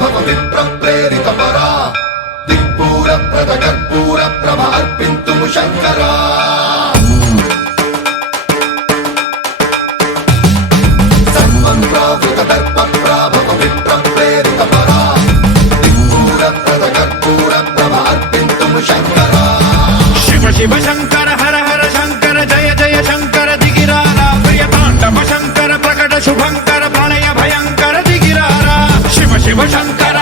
भव विप्र प्रेरित परा दिक्पूर प्रद कर्पूर प्रभ अर्पिन्तुं शंकरा सर्वं प्रावृत दर्प प्राभव विप्र प्रेरित परा दिक्पूर प्रद कर्पूर प्रभ अर्पिन्तुं शंकरा शिव शिव शंकर हर हर शंकर जय जय शंकर दिगिरारा प्रिय तांडव शंकर प्रकट शुभंकर प्रणय भयंकर दिगिरारा शिव शिव शंकर